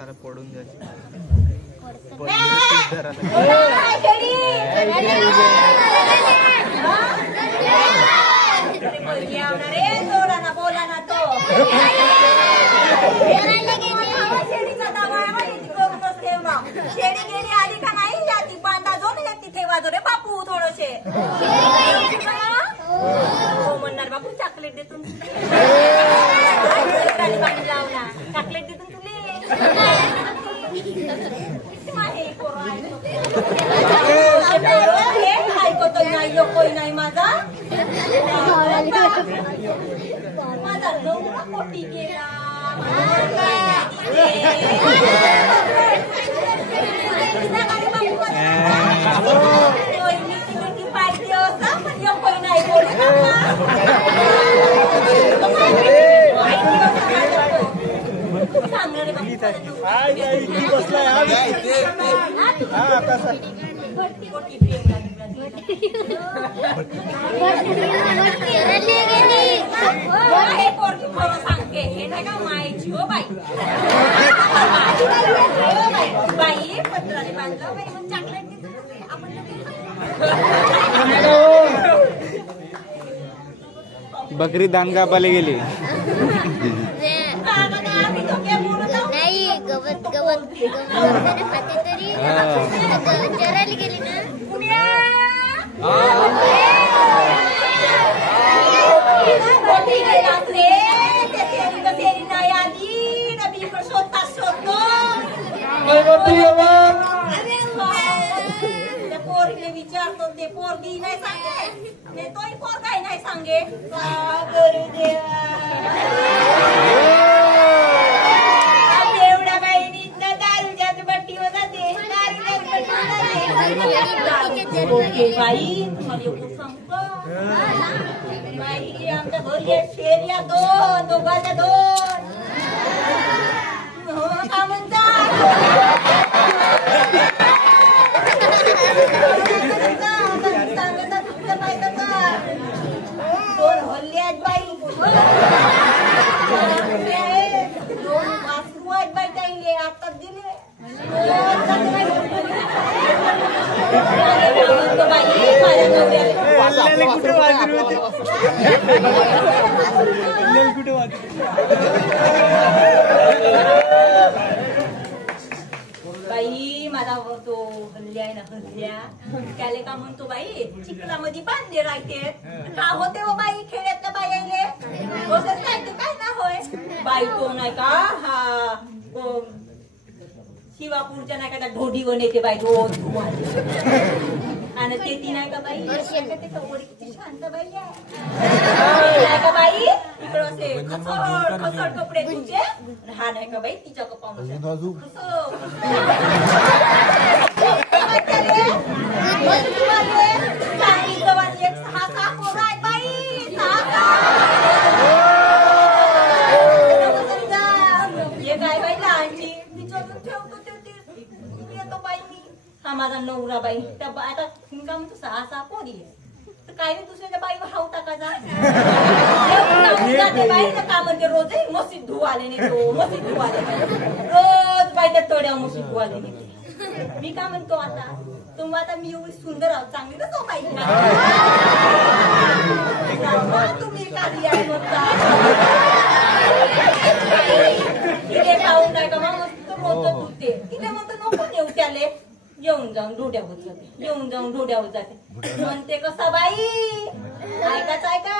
सारा पडून जायचं शेडी गेली आली का नाही याची बांधा जो नाही तिथे वाजव रे बापू थोडसे हो म्हणणार बापू चॉकलेट देतून लावला चॉकलेट देतून तुले ऐकतो नाही कोणी नाही माझा माझा नवरा कोटी गेला पाहिजे असं पण कोणी नाही बोलू सांगते हे नाही का मायची हो बाई बाई पत्राने बांधलं बाई मग चॉकलेट आपण बकरी दान कापायला गेली नाही गवत गवत खाते तरी चरायला गेली ना पोरीले विचारतो ते पोरगी नाही सांगे तोही पोर काही नाही सांगे एवढ्या बाईनी दारूच्या बट्टीवर जाते बाई तुम्हाला एवढं सांगतो बाई आमच्या घरी शेऱ्या दोघाच्या दोन हो का म्हणता दोन हल्ले आहेत बाई दोन वासरू आहेत बाई ताईले आताच दिले बाई माझा तो हल्ल्या आहे ना हल्ल्या त्याले का म्हणतो बाई चिखलामध्ये बांधले राहते का होते हो बाई खेड्यातल्या बाई आले बसत काय ते काय ना होय बाई तो नाही का हा शिवापूरच्या नाही का ढोढीवर येते बाई रोज आणि ते ती नाही का बाई किती शांत बाई नाही का बाई इकडं असे खसड खसड कपडे तुमचे हा नाही का बाई तिच्या कपाऊन हा माझा नवरा बाई त्या आता का म्हणतो 6 पोरी तर काय नाही दुसऱ्याच्या बाईवर हाव टाकायचा बाई का म्हणते रोज मस्जिद धुवाले नाही तो मस्जिद धुवाले रोज बाई त्या तोड्या मस्जिद धुवाले नाही मी का म्हणतो आता तुम्ही आता मी एवढी सुंदर आहोत चांगली ना तो बाई तुम्ही काढली आहे म्हणता तिथे खाऊन नाही का मग मस्त रोज धुते तिथे म्हणतो नको नेऊ त्याले येऊन जाऊन ढोड्यावर जाते येऊन जाऊन ढोड्यावर जाते म्हणते कसा बाई ऐकाच ऐका